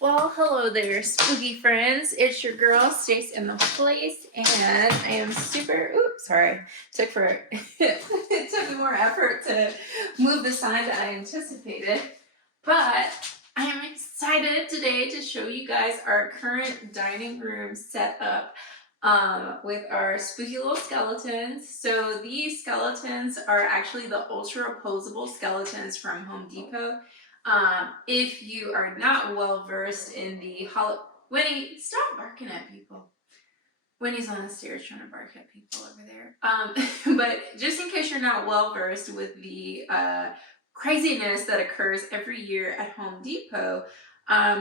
Well, hello there, spooky friends. It's your girl, Stace in the place, and I am super. Oops, sorry. It took more effort to move the sign than I anticipated, but I am excited today to show you guys our current dining room setup with our spooky little skeletons. So these skeletons are actually the ultra posable skeletons from Home Depot. If you are not well versed in the Winnie, stop barking at people. Winnie's on the stairs trying to bark at people over there. But just in case you're not well versed with the craziness that occurs every year at Home Depot,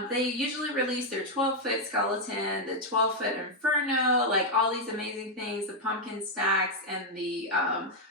they usually release their 12-foot skeleton, the 12-foot inferno, like all these amazing things. The pumpkin stacks and the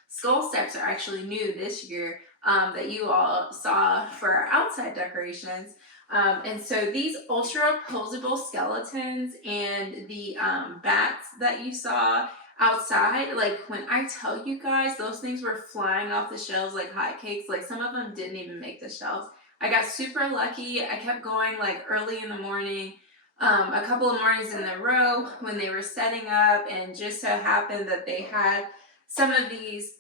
skull stacks are actually new this year that you all saw for our outside decorations. And so these ultra posable skeletons and the bats that you saw outside, like when I tell you guys, those things were flying off the shelves like hotcakes. Like some of them didn't even make the shelves. I got super lucky. I kept going like early in the morning, a couple of mornings in a row when they were setting up, and just so happened that they had some of these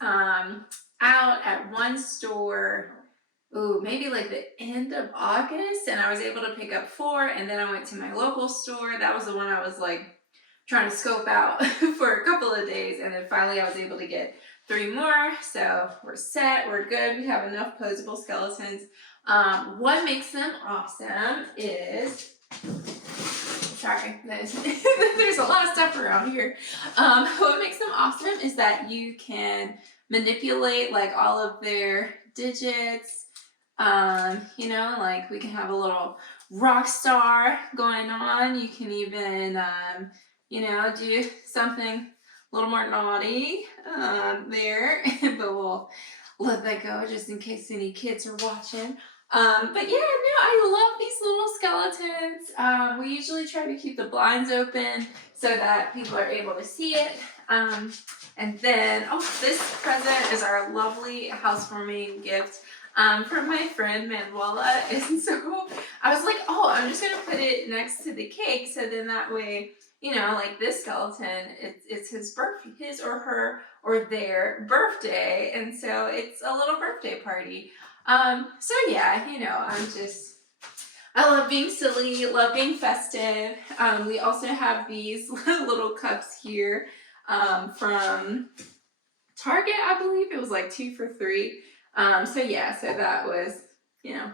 out at one store. Ooh, maybe like the end of August, and I was able to pick up 4, and then I went to my local store. That was the one I was like trying to scope out for a couple of days, and then finally I was able to get 3 more. So we're set, we're good, we have enough posable skeletons. What makes them awesome is, sorry, there's a lot of stuff around here. What makes them awesome is that you can manipulate like all of their digits. You know, like we can have a little rock star going on. You can even, you know, do something a little more naughty there, but we'll let that go just in case any kids are watching. But yeah, no, I love these little skeletons. We usually try to keep the blinds open so that people are able to see it. And then, oh, this present is our lovely housewarming gift from my friend Manuela. And so I was like, oh, I'm just gonna put it next to the cake, so then that way, you know, like this skeleton, it's his or her or their birthday, and so it's a little birthday party. So yeah, you know, I love being silly, love being festive. We also have these little cups here from Target, I believe. It was like 2 for $3. So yeah, so that was, you know,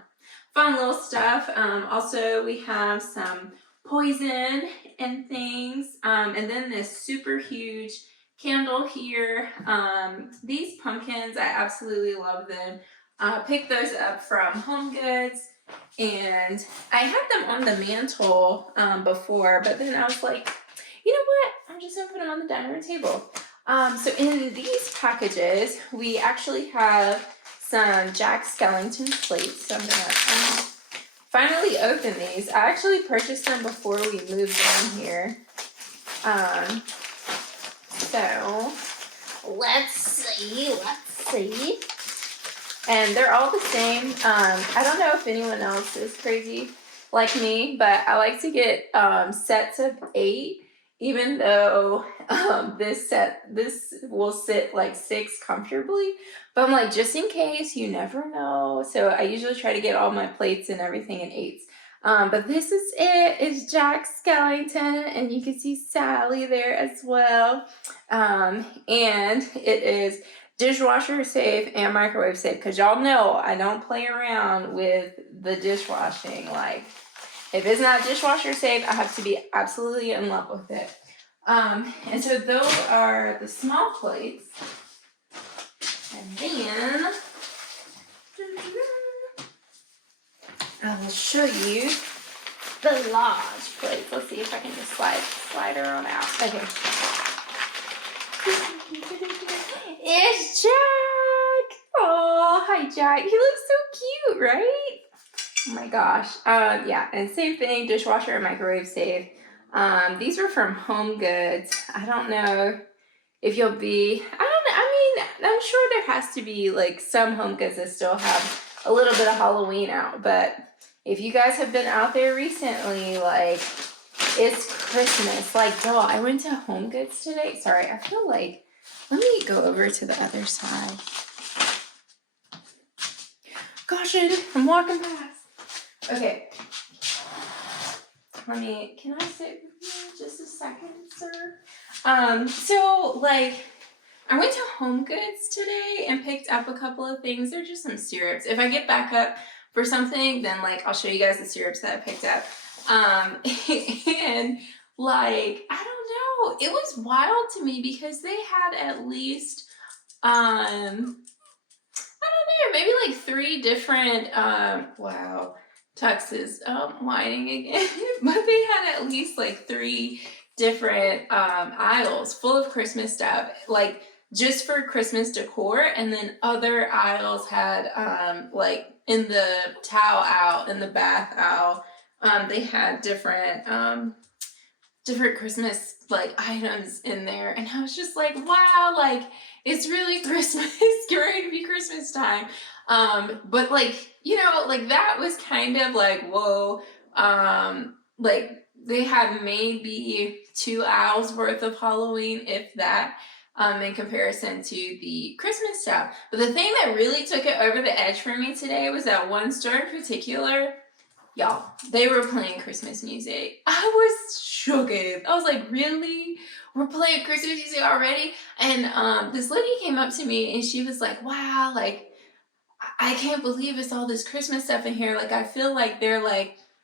fun little stuff. Also we have some poison and things. And then this super huge candle here. These pumpkins, I absolutely love them. Picked those up from Home Goods, and I had them on the mantle before, but then I was like, you know what? I'm just gonna put them on the dining room table. So in these packages, we actually have some Jack Skellington plates. So I'm gonna finally open these. I actually purchased them before we moved in here. So let's see. And they're all the same. I don't know if anyone else is crazy like me, but I like to get sets of 8, even though this will sit like 6 comfortably. But I'm like, just in case, you never know. So I usually try to get all my plates and everything in 8s. But this is it. It's Jack Skellington, and you can see Sally there as well. And it is dishwasher safe and microwave safe, because y'all know I don't play around with the dishwashing. Like, if it's not dishwasher safe, I have to be absolutely in love with it. And so those are the small plates. And then I will show you the large plates. Let's see if I can just slide her on out. Okay. It's Jack! Oh, hi Jack. He looks so cute, right? Oh my gosh. Yeah, and same thing, dishwasher and microwave safe. These were from Home Goods. I don't know if you'll be, I mean, I'm sure there has to be like some Home Goods that still have a little bit of Halloween out, but if you guys have been out there recently, like, it's Christmas. Like, y'all, I went to Home Goods today. Sorry, I feel like, let me go over to the other side. Gosh, I'm walking past. Okay. Can I sit with you just a second, sir? So, like, I went to Home Goods today and picked up a couple of things. They're just some syrups. If I get back up for something, then, like, I'll show you guys the syrups that I picked up. And, like, I don't know. It was wild to me because they had at least, I don't know, maybe like 3 different, wow. Tux is whining again, but they had at least like 3 different aisles full of Christmas stuff, like just for Christmas decor, and then other aisles had like in the towel aisle, in the bath aisle, they had different Christmas like items in there, and I was just like, wow, like it's really Christmas, getting to be Christmas time. But like, you know, like that was kind of like, whoa, like they had maybe 2 aisles worth of Halloween, if that, in comparison to the Christmas stuff. But the thing that really took it over the edge for me today was that one store in particular. Y'all, they were playing Christmas music. I was shook. I was like, really? We're playing Christmas music already? And this lady came up to me and she was like, wow, like, I can't believe it's all this Christmas stuff in here. Like, I feel like they're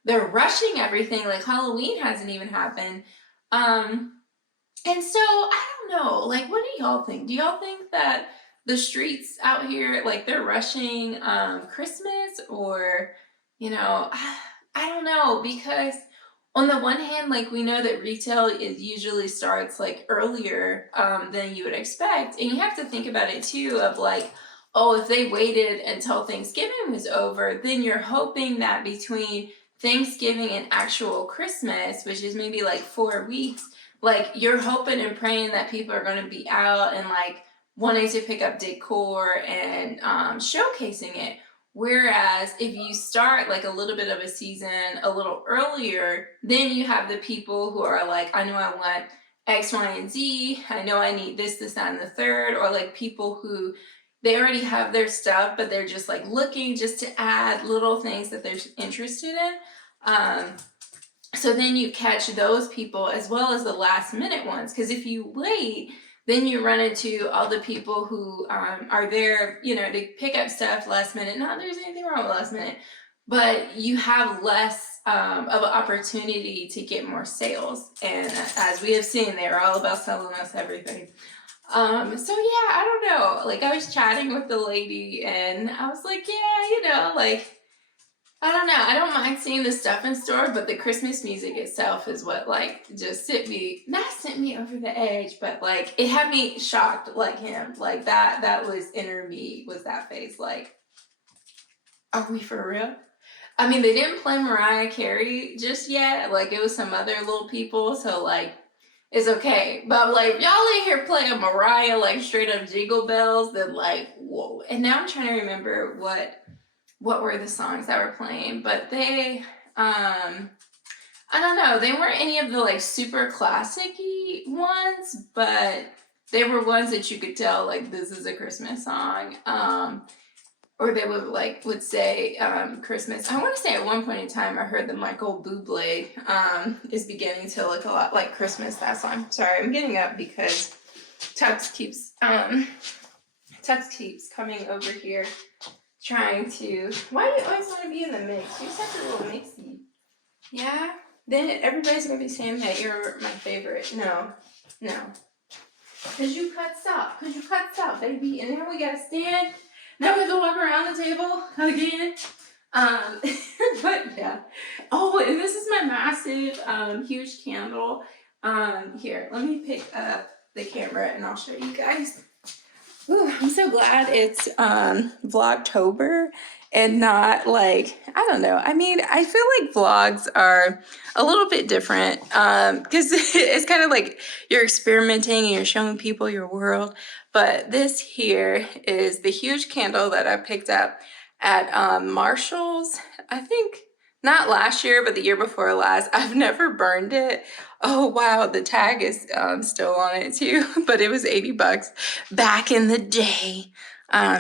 rushing everything. Like, Halloween hasn't even happened. And so, I don't know. Like, what do y'all think? Do y'all think that the streets out here, like, they're rushing Christmas, or... You know, I don't know, because on the one hand, like we know that retail usually starts like earlier than you would expect. And you have to think about it too of like, oh, if they waited until Thanksgiving was over, then you're hoping that between Thanksgiving and actual Christmas, which is maybe like 4 weeks, like you're hoping and praying that people are going to be out and like wanting to pick up decor and showcasing it. Whereas if you start like a little bit of a season a little earlier, then you have the people who are like, I know I want X, Y, and Z. I know I need this, that, and the third. Or like people who they already have their stuff, but they're just like looking just to add little things that they're interested in. So then you catch those people as well as the last minute ones. Because if you wait, then you run into all the people who are there, you know, to pick up stuff last minute. Not that there's anything wrong with last minute, but you have less of an opportunity to get more sales. And as we have seen, they're all about selling us everything. So yeah, I don't know. Like I was chatting with the lady and I was like, yeah, you know, like, I don't know. I don't mind seeing the stuff in store, but the Christmas music itself is what like just sent me over the edge, but like it had me shocked like him. Like that was inner me, was that face like, are we for real? I mean, they didn't play Mariah Carey just yet. Like it was some other little people, so like it's okay. But like y'all in here playing Mariah like straight up Jingle Bells, then like whoa. And now I'm trying to remember what were the songs that were playing, but they, I don't know, they weren't any of the like super classic-y ones, but they were ones that you could tell like this is a Christmas song, or they would say Christmas. I want to say at one point in time I heard that Michael Bublé is beginning to look a lot like Christmas, that song. Sorry, I'm getting up because Tux keeps coming over here trying to, why do you always want to be in the mix? You're such a little mixy. Yeah? Then everybody's going to be saying that you're my favorite. No. Because you cuts out, baby. And now we got to stand. Now we have to walk around the table again. But yeah. Oh, and this is my massive, huge candle. Here, let me pick up the camera and I'll show you guys. Ooh, I'm so glad it's Vlogtober and not like, I don't know. I mean, I feel like vlogs are a little bit different because it's kind of like you're experimenting and you're showing people your world. But this here is the huge candle that I picked up at Marshall's. I think not last year, but the year before last. I've never burned it. Oh wow, the tag is still on it too, but it was 80 bucks back in the day.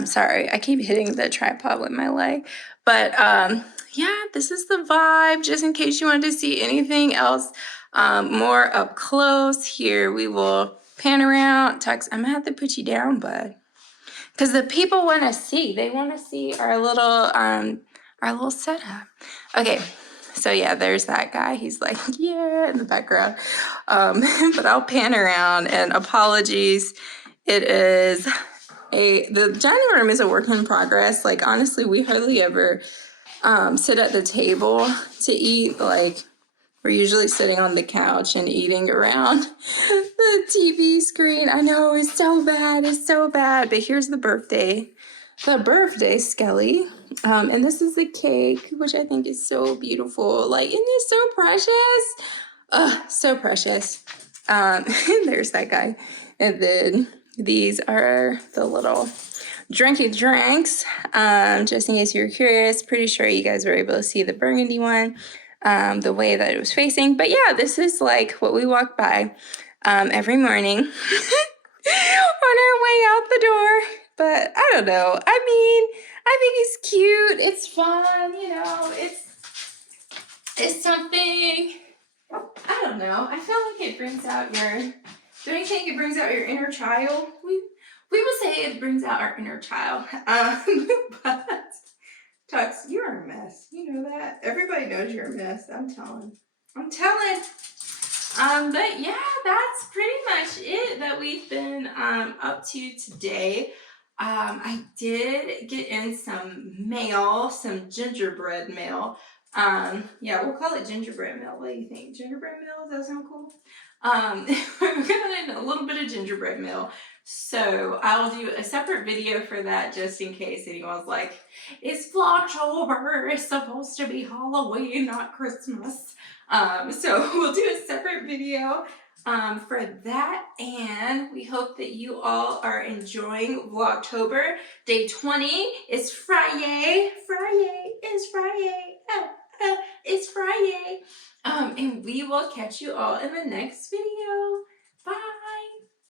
Sorry, I keep hitting the tripod with my leg. But yeah, this is the vibe. Just in case you wanted to see anything else more up close, here we will pan around. Tux, I'm gonna have to put you down, bud. Because the people want to see. They want to see our little setup. Okay, so yeah, there's that guy. He's like, yeah, in the background. But I'll pan around, and apologies. It is the dining room is a work in progress. Like, honestly, we hardly ever sit at the table to eat. Like, we're usually sitting on the couch and eating around the TV screen. I know, it's so bad. It's so bad. But here's the birthday Skelly. And this is the cake, which I think is so beautiful. Like, isn't it so precious? So precious. There's that guy. And then these are the little drinky drinks. Just in case you're curious, pretty sure you guys were able to see the burgundy one, the way that it was facing. But yeah, this is like what we walk by every morning on our way out the door. But I don't know. I mean, I think it's cute. It's fun. You know, it's something. I don't know. I feel like it brings out your. Do you think it brings out your inner child? We would say it brings out our inner child. But Tux, you're a mess. You know that. Everybody knows you're a mess. I'm telling. But yeah, that's pretty much it that we've been up to today. I did get in some mail, some gingerbread mail. Yeah, we'll call it gingerbread mail. What do you think? Gingerbread mail? Does that sound cool? We got in a little bit of gingerbread mail. So I'll do a separate video for that just in case anyone's like, it's Vlogtober, it's supposed to be Halloween, not Christmas. So we'll do a separate video for that, and we hope that you all are enjoying Vlogtober. Day 20 is FriYay. FriYay is FriYay. It's FriYay. And we will catch you all in the next video.